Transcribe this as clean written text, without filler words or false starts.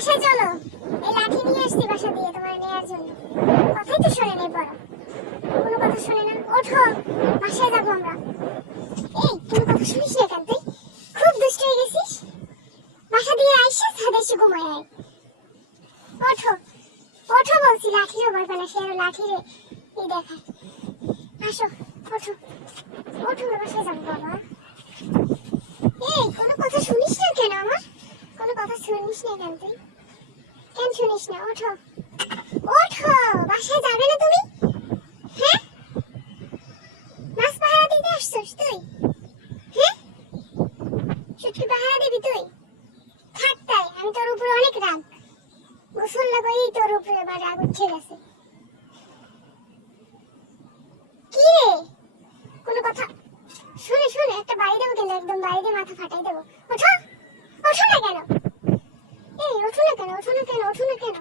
বাসায় চলো, এই লাঠি নিয়ে আসছি বাসা দিয়ে তোমার নেয়ার জন্য। কথাই তো শোনে নেই, বড় কোনো কথা শোনে না। ওঠো, বাসায় যাবো আমরা। এই কোনো কথা শুনিস না কেন তুই? খুব দুষ্ট হয়ে গেছিস। বাসা দিয়ে আইসা ছাদে এসে ঘুমায় আয়। ওঠো, ওঠো বলছি। লাঠিরও ভয় পায় না, সে আরো লাঠিরে এই দেখায়। আসো, ওঠো, ওঠো, বাসায় যাবো বাবা। এই কোনো কথা শুনিস না কেন আমার? কোনো কথা শুনিস না কেন তুই? কেন শুনিস না? ওঠো, ওঠো, বাসায় যাবে না তুমি? হ্যাঁ, মাছ পাহারা দিতে আসছিস তুই? হ্যাঁ, শুটকি পাহারা দিবি তুই? থাক তাই, আমি তোর উপরে অনেক রাগ। গোসল লাগাই তোর উপরে এবার রাগ উঠে গেছে। কি রে, কোনো কথা শুনে শুনে একটা বাড়ি দেবো কিন্তু, একদম বাড়ি দিয়ে মাথা ফাটাই দেবো। ওঠো, ওঠো না কেন? এই ওঠো না কেন, ওঠো না কেন, ওঠো না কেন?